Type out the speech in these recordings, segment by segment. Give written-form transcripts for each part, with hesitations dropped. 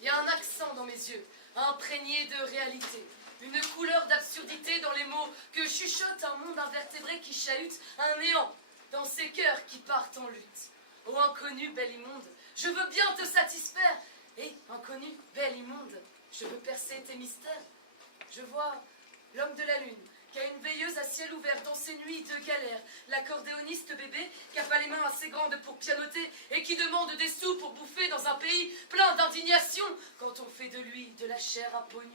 Il y a un accent dans mes yeux, imprégné de réalité. Une couleur d'absurdité dans les mots que chuchote un monde invertébré qui chahute un néant dans ces cœurs qui partent en lutte. Ô inconnu, bel immonde, je veux bien te satisfaire. Et, inconnu, bel immonde, je veux percer tes mystères. Je vois l'homme de la lune, qui a une veilleuse à ciel ouvert dans ses nuits de galère, l'accordéoniste bébé qui n'a pas les mains assez grandes pour pianoter et qui demande des sous pour bouffer dans un pays plein d'indignation quand on fait de lui de la chair à pognon.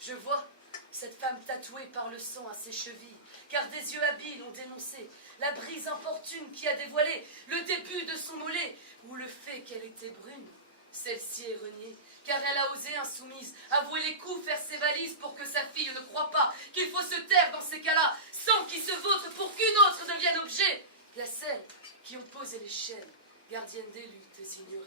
Je vois cette femme tatouée par le sang à ses chevilles, car des yeux habiles ont dénoncé la brise importune qui a dévoilé le début de son mollet, ou le fait qu'elle était brune. Celle-ci est reniée, car elle a osé, insoumise, avouer les coups, faire ses valises pour que sa fille ne croie pas qu'il faut se taire dans ces cas-là, sans qu'il se vautre pour qu'une autre devienne objet. Il y a celles qui ont posé l'échelle, gardiennes des luttes ignorées.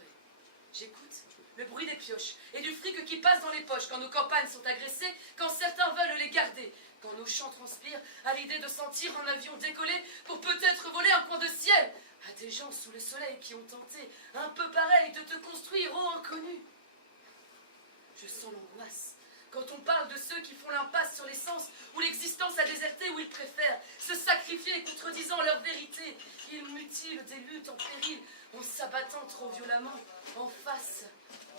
J'écoute le bruit des pioches et du fric qui passe dans les poches quand nos campagnes sont agressées, quand certains veulent les garder, quand nos champs transpirent à l'idée de sentir un avion décoller pour peut-être voler un coin de ciel à des gens sous le soleil qui ont tenté, un peu pareil, de te construire, ô inconnu. Je sens l'angoisse quand on parle de ceux qui font l'impasse sur l'essence, où l'existence a déserté, où ils préfèrent se sacrifier contredisant leur vérité. Ils mutilent des luttes en péril en s'abattant trop violemment en face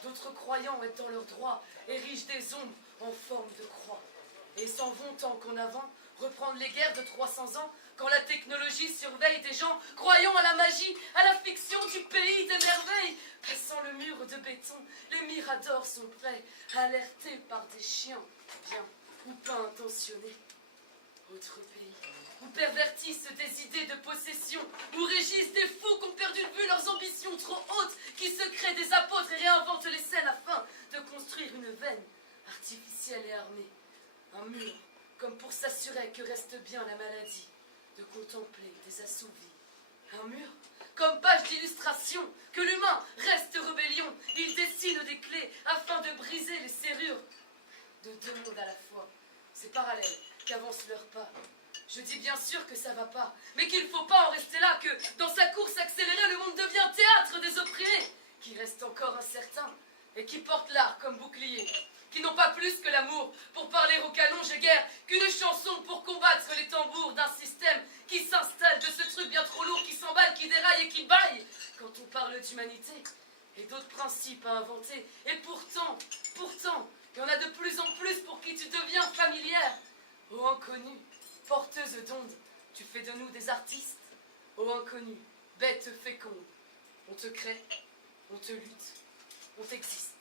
d'autres croyants être dans leurs droits, érigent des ombres en forme de croix et s'en vont tant qu'en avant reprendre les guerres de 300 ans quand la technologie surveille des gens croyant à la magie, à la fiction du pays des merveilles. Passant le mur de béton, les miradors sont prêts, alertés par des chiens, bien ou pas intentionnés. Autre pays, où pervertissent des idées de possession, où régissent des fous qui ont perdu de vue leurs ambitions trop hautes, qui se créent des apôtres et réinventent les scènes afin de construire une veine artificielle et armée. Un mur, comme pour s'assurer que reste bien la maladie, de contempler des assouvis. Un mur, comme page d'illustration, que l'humain reste rébellion. Il dessine des clés afin de briser les serrures de deux mondes à la fois. C'est parallèle qu'avancent leurs pas. Je dis bien sûr que ça va pas, mais qu'il ne faut pas en rester là, que dans sa course accélérée, le monde devient théâtre des opprimés, qui reste encore incertain et qui porte l'art comme bouclier, qui n'ont pas plus que l'amour pour parler au canon, j'ai guère qu'une chanson pour combattre les tambours d'un système qui s'installe de ce truc bien trop lourd, qui s'emballe, qui déraille et qui baille quand on parle d'humanité et d'autres principes à inventer. Et pourtant, il y en a de plus en plus pour qui tu deviens familière. Ô inconnue, porteuse d'ondes, tu fais de nous des artistes. Ô inconnue, bête féconde, on te crée, on te lutte, on t'existe.